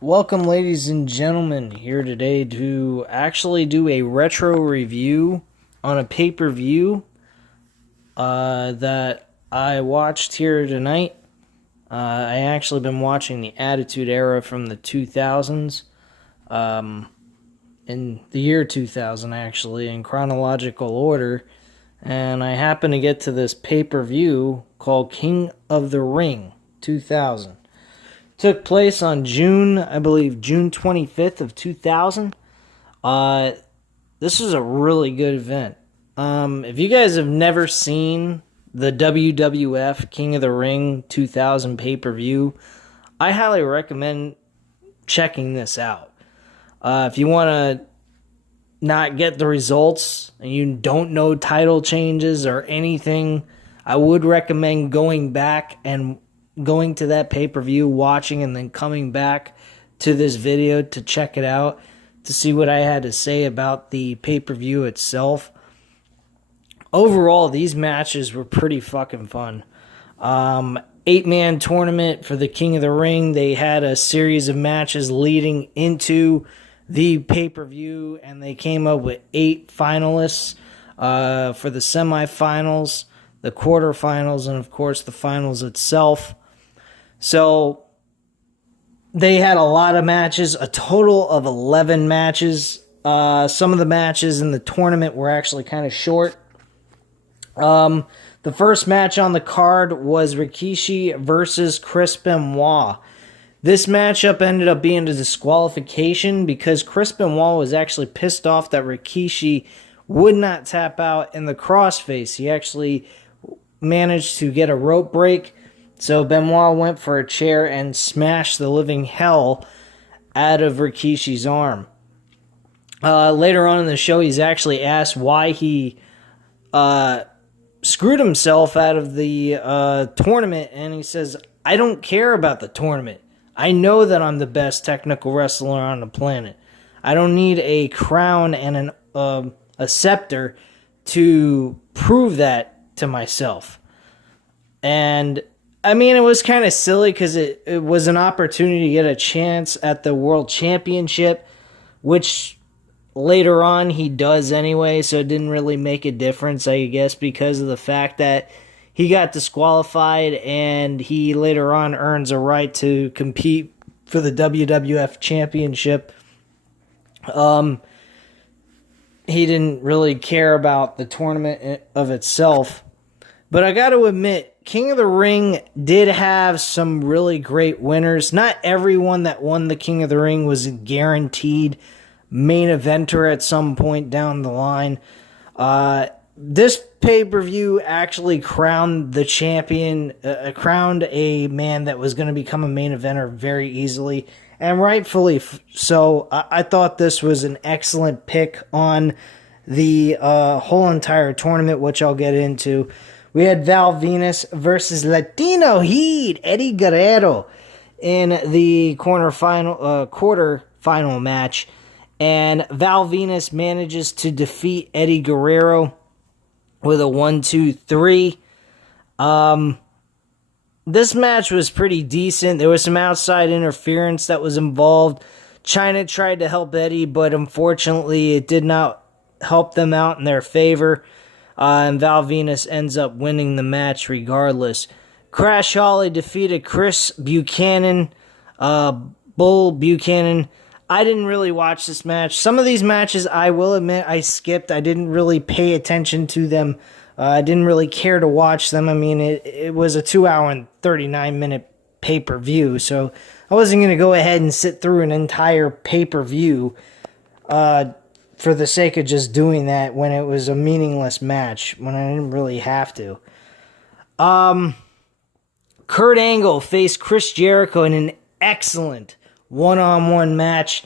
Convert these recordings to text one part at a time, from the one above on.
Welcome, ladies and gentlemen, here today to actually do a retro review on a pay-per-view that I watched here tonight. I actually been watching the Attitude Era from the 2000s, in the year 2000 actually, in chronological order, and I happened to get to this pay-per-view called King of the Ring 2000. Took place on June 25th of 2000. This is a really good event. If you guys have never seen the WWF King of the Ring 2000 pay-per-view, I highly recommend checking this out. If you want to not get the results and you don't know title changes or anything, I would recommend going back and going to that pay-per-view, watching, and then coming back to this video to check it out, to see what I had to say about the pay-per-view itself. Overall, these matches were pretty fucking fun. 8-man tournament for the King of the Ring. They had a series of matches leading into the pay-per-view, and they came up with 8 finalists for the semifinals, the quarterfinals, and of course the finals itself. So they had a lot of matches, a total of 11 matches. Some of the matches in the tournament were actually kind of short. The first match on the card was Rikishi versus Chris Benoit. This matchup ended up being a disqualification because Chris Benoit was actually pissed off that Rikishi would not tap out in the crossface. He actually managed to get a rope break. So Benoit went for a chair and smashed the living hell out of Rikishi's arm. Later on in the show, he's actually asked why he screwed himself out of the tournament, and he says, "I don't care about the tournament. I know that I'm the best technical wrestler on the planet. I don't need a crown and a scepter to prove that to myself." And I mean, it was kind of silly because it was an opportunity to get a chance at the World Championship, which later on he does anyway, so it didn't really make a difference, I guess, because of the fact that he got disqualified and he later on earns a right to compete for the WWF Championship. He didn't really care about the tournament of itself. But I got to admit, King of the Ring did have some really great winners. Not everyone that won the King of the Ring was a guaranteed main eventer at some point down the line. This pay-per-view actually crowned the champion, crowned a man that was going to become a main eventer very easily, and rightfully so. I thought this was an excellent pick on the whole entire tournament, which I'll get into. We had Val Venus versus Latino Heat, Eddie Guerrero, in the quarter final match. And Val Venus manages to defeat Eddie Guerrero with a 1-2-3. This match was pretty decent. There was some outside interference that was involved. China tried to help Eddie, but unfortunately it did not help them out in their favor. And Val Venus ends up winning the match regardless. Crash Holly defeated Chris Buchanan, Bull Buchanan. I didn't really watch this match. Some of these matches, I will admit, I skipped. I didn't really pay attention to them. I didn't really care to watch them. I mean, it was a 2-hour and 39-minute pay-per-view, so I wasn't going to go ahead and sit through an entire pay-per-view for the sake of just doing that when it was a meaningless match, when I didn't really have to. Kurt Angle faced Chris Jericho in an excellent one-on-one match.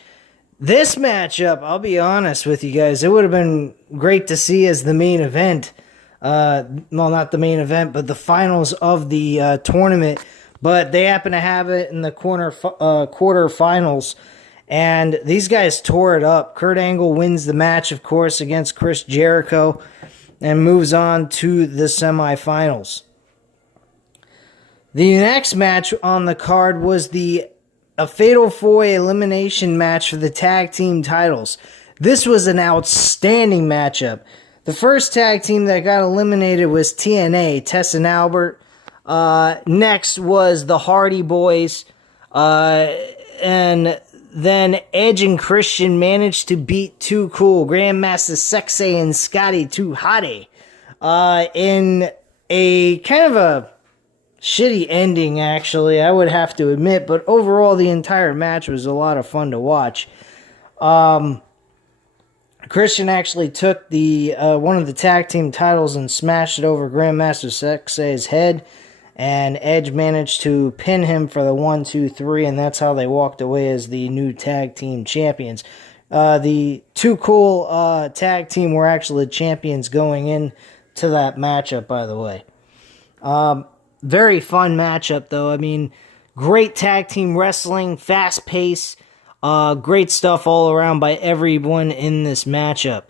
This matchup, I'll be honest with you guys, it would have been great to see as the main event. Well, not the main event, but the finals of the tournament. But they happen to have it in the quarterfinals. And these guys tore it up. Kurt Angle wins the match, of course, against Chris Jericho and moves on to the semifinals. The next match on the card was the a Fatal 4-Way elimination match for the tag team titles. This was an outstanding matchup. The first tag team that got eliminated was TNA, Tess and Albert. Next was the Hardy Boys. And then Edge and Christian managed to beat Too Cool, Grandmaster Sexay, and Scotty 2 Hottie. In a kind of a shitty ending, actually, I would have to admit. But overall, the entire match was a lot of fun to watch. Christian actually took the one of the tag team titles and smashed it over Grandmaster Sexay's head. And Edge managed to pin him for the 1, 2, 3, and that's how they walked away as the new tag team champions. The Too Cool tag team were actually champions going into that matchup, by the way. Very fun matchup, though. I mean, great tag team wrestling, fast pace, great stuff all around by everyone in this matchup.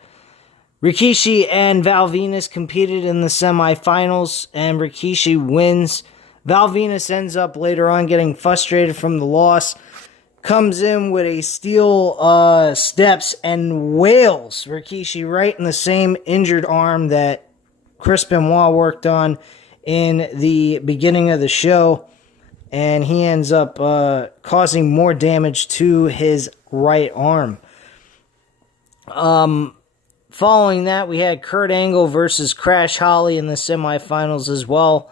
Rikishi and Val Venus competed in the semifinals, and Rikishi wins. Val Venus ends up later on getting frustrated from the loss, comes in with a steel steps and wails Rikishi right in the same injured arm that Chris Benoit worked on in the beginning of the show, and he ends up causing more damage to his right arm. Following that, we had Kurt Angle versus Crash Holly in the semifinals as well.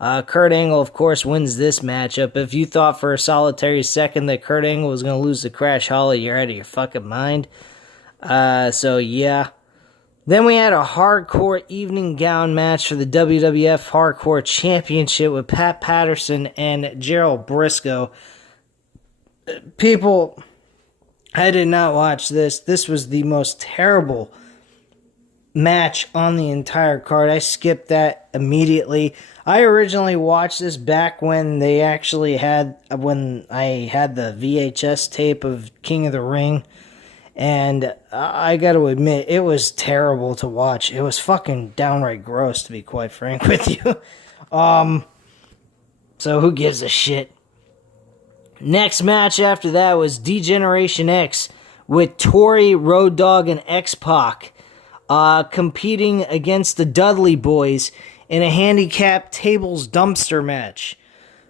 Kurt Angle, of course, wins this matchup. If you thought for a solitary second that Kurt Angle was going to lose to Crash Holly, you're out of your fucking mind. So, yeah. Then we had a hardcore evening gown match for the WWF Hardcore Championship with Pat Patterson and Gerald Briscoe. People, I did not watch this. This was the most terrible match on the entire card. I skipped that immediately. I originally watched this back when they actually had, when I had the VHS tape of King of the Ring, and I got to admit, it was terrible to watch. It was fucking downright gross, to be quite frank with you. So who gives a shit? Next match after that was D-Generation X with Tori, Road Dogg, and X-Pac competing against the Dudley Boys in a handicap tables dumpster match.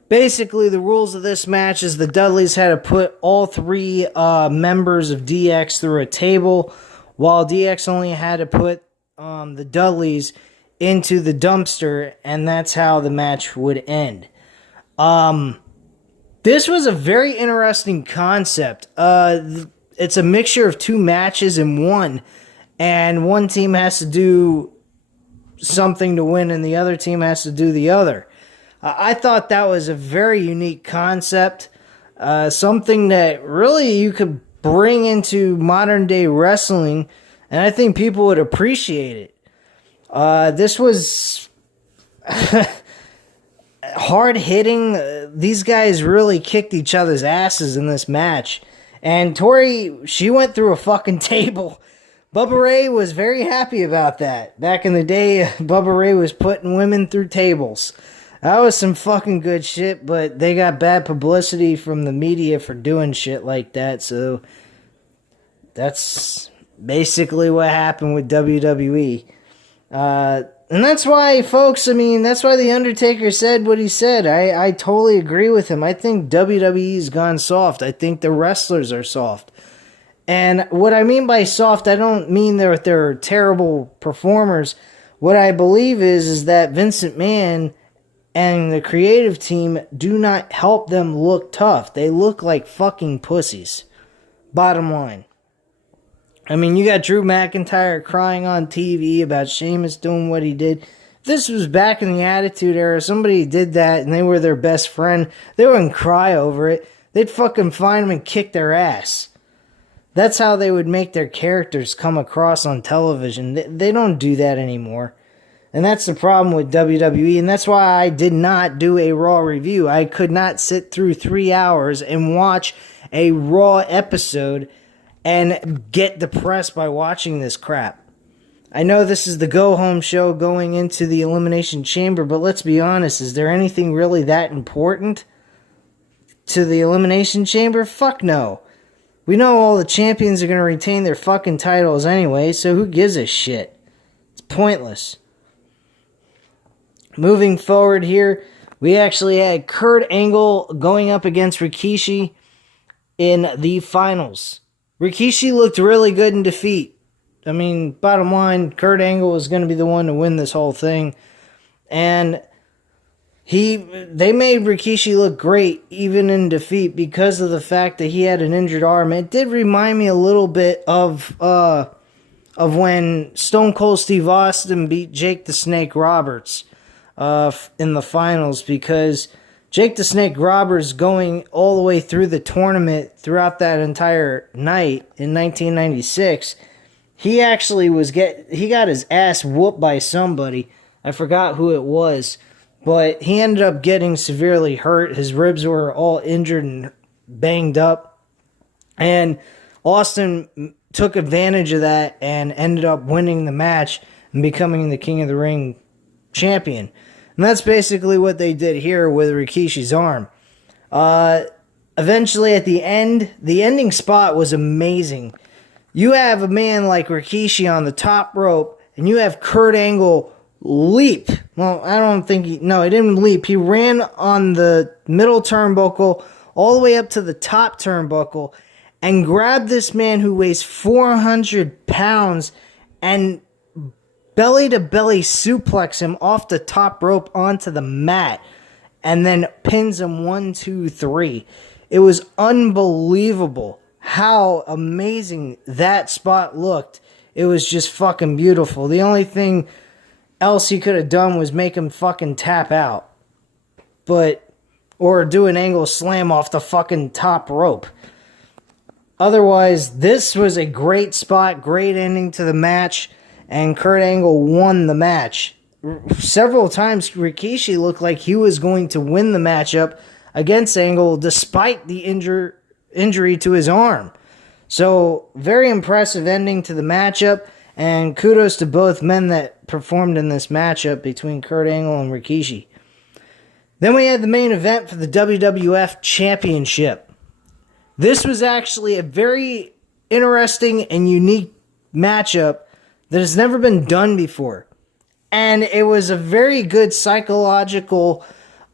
Basically, the rules of this match is the Dudleys had to put all three members of DX through a table, while DX only had to put the Dudleys into the dumpster, and that's how the match would end. This was a very interesting concept. It's a mixture of two matches in one, and one team has to do something to win and the other team has to do the other. I thought that was a very unique concept, something that really you could bring into modern day wrestling, and I think people would appreciate it. This was hard hitting. These guys really kicked each other's asses in this match, and Tori, she went through a fucking table. Bubba Ray was very happy about that. Back in the day, Bubba Ray was putting women through tables. That was some fucking good shit, but they got bad publicity from the media for doing shit like that, so that's basically what happened with WWE. And that's why, folks, I mean, that's why The Undertaker said what he said. I totally agree with him. I think WWE's gone soft. I think the wrestlers are soft. And what I mean by soft, I don't mean they're terrible performers. What I believe is that Vince McMahon and the creative team do not help them look tough. They look like fucking pussies. Bottom line. I mean, you got Drew McIntyre crying on TV about Sheamus doing what he did. If this was back in the Attitude Era, somebody did that and they were their best friend, they wouldn't cry over it. They'd fucking find them and kick their ass. That's how they would make their characters come across on television. They don't do that anymore. And that's the problem with WWE, and that's why I did not do a Raw review. I could not sit through 3 hours and watch a Raw episode and get depressed by watching this crap. I know this is the go-home show going into the Elimination Chamber, but let's be honest, is there anything really that important? to the Elimination Chamber? Fuck no. We know all the champions are going to retain their fucking titles anyway, so who gives a shit? It's pointless. Moving forward here, we actually had Kurt Angle going up against Rikishi in the finals. Rikishi looked really good in defeat. I mean, bottom line, Kurt Angle was going to be the one to win this whole thing. And they made Rikishi look great even in defeat because of the fact that he had an injured arm. It did remind me a little bit of when Stone Cold Steve Austin beat Jake the Snake Roberts in the finals, because Jake the Snake Roberts, going all the way through the tournament throughout that entire night in 1996, he actually he got his ass whooped by somebody. I forgot who it was, but he ended up getting severely hurt. His ribs were all injured and banged up, and Austin took advantage of that and ended up winning the match and becoming the King of the Ring champion. And that's basically what they did here with Rikishi's arm. Eventually, at the end, the ending spot was amazing. You have a man like Rikishi on the top rope, and you have Kurt Angle leap. Well, I don't think he didn't leap. He ran on the middle turnbuckle all the way up to the top turnbuckle and grabbed this man who weighs 400 pounds and belly-to-belly suplex him off the top rope onto the mat and then pins him 1, 2, 3. It was unbelievable how amazing that spot looked. It was just fucking beautiful. The only thing else he could have done was make him fucking tap out. Or do an angle slam off the fucking top rope. Otherwise, this was a great spot, great ending to the match, and Kurt Angle won the match. Several times, Rikishi looked like he was going to win the matchup against Angle despite the injury to his arm. So, very impressive ending to the matchup, and kudos to both men that performed in this matchup between Kurt Angle and Rikishi. Then we had the main event for the WWF Championship. This was actually a very interesting and unique matchup that has never been done before. And it was a very good psychological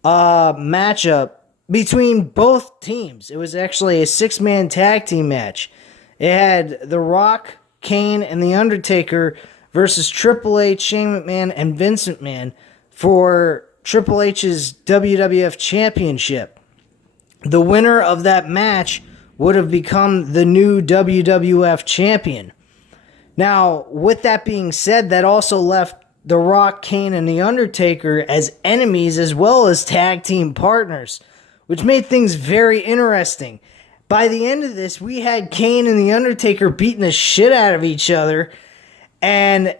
matchup between both teams. It was actually a 6-man tag team match. It had The Rock, Kane, and The Undertaker versus Triple H, Shane McMahon, and Vince McMahon for Triple H's WWF Championship. The winner of that match would have become the new WWF champion. Now, with that being said, that also left The Rock, Kane, and The Undertaker as enemies as well as tag team partners, which made things very interesting. By the end of this, we had Kane and The Undertaker beating the shit out of each other, and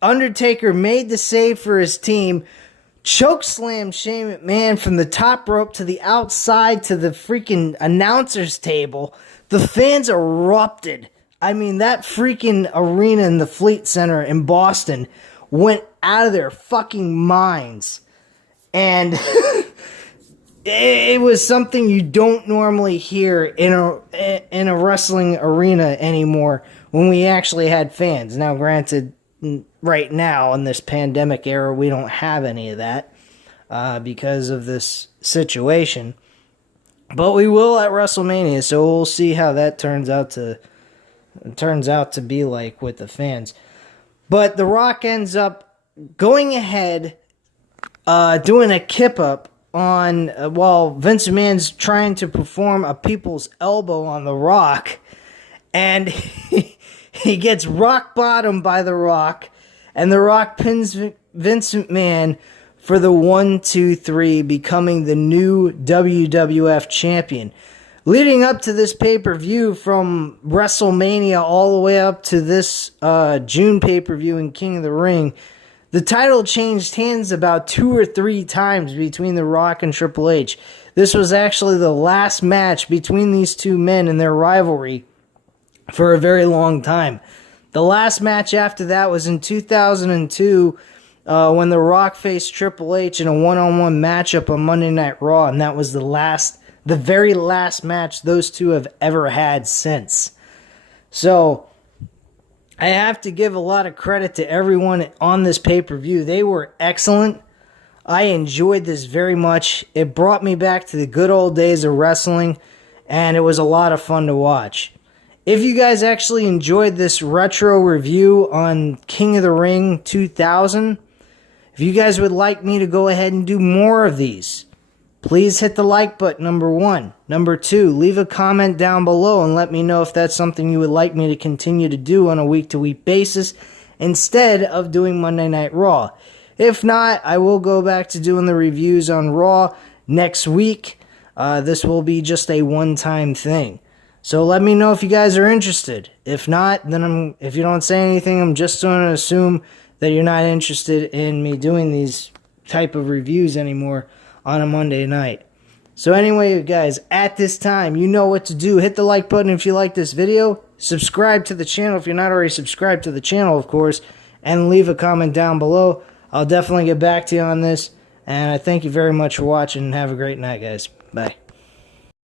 Undertaker made the save for his team, chokeslammed Shane McMahon from the top rope to the outside to the freaking announcer's table. The fans erupted. I mean, that freaking arena in the Fleet Center in Boston went out of their fucking minds. And it was something you don't normally hear in a wrestling arena anymore when we actually had fans. Now, granted, right now in this pandemic era, we don't have any of that because of this situation. But we will at WrestleMania, so we'll see how that turns out to be like with the fans. But The Rock ends up going ahead, doing a kip up on while Vince McMahon's trying to perform a people's elbow on The Rock, and he gets rock bottom by The Rock, and The Rock pins Vince McMahon for the 1, 2, 3, becoming the new WWF champion. Leading up to this pay-per-view from WrestleMania all the way up to this June pay-per-view in King of the Ring, the title changed hands about 2 or 3 times between The Rock and Triple H. This was actually the last match between these two men in their rivalry for a very long time. The last match after that was in 2002 when The Rock faced Triple H in a one-on-one matchup on Monday Night Raw, and that was the last the very last match those two have ever had since. So I have to give a lot of credit to everyone on this pay-per-view. They were excellent. I enjoyed this very much. It brought me back to the good old days of wrestling, and it was a lot of fun to watch. If you guys actually enjoyed this retro review on King of the Ring 2000, if you guys would like me to go ahead and do more of these, please hit the like button, number 1. Number 2, leave a comment down below and let me know if that's something you would like me to continue to do on a week-to-week basis instead of doing Monday Night Raw. If not, I will go back to doing the reviews on Raw next week. This will be just a one-time thing. So let me know if you guys are interested. If not, then if you don't say anything, I'm just going to assume that you're not interested in me doing these type of reviews anymore on a Monday night. So anyway, guys, at this time, you know what to do. Hit the like button if you like this video. Subscribe to the channel if you're not already subscribed to the channel, of course. And leave a comment down below. I'll definitely get back to you on this. And I thank you very much for watching. And have a great night, guys. Bye.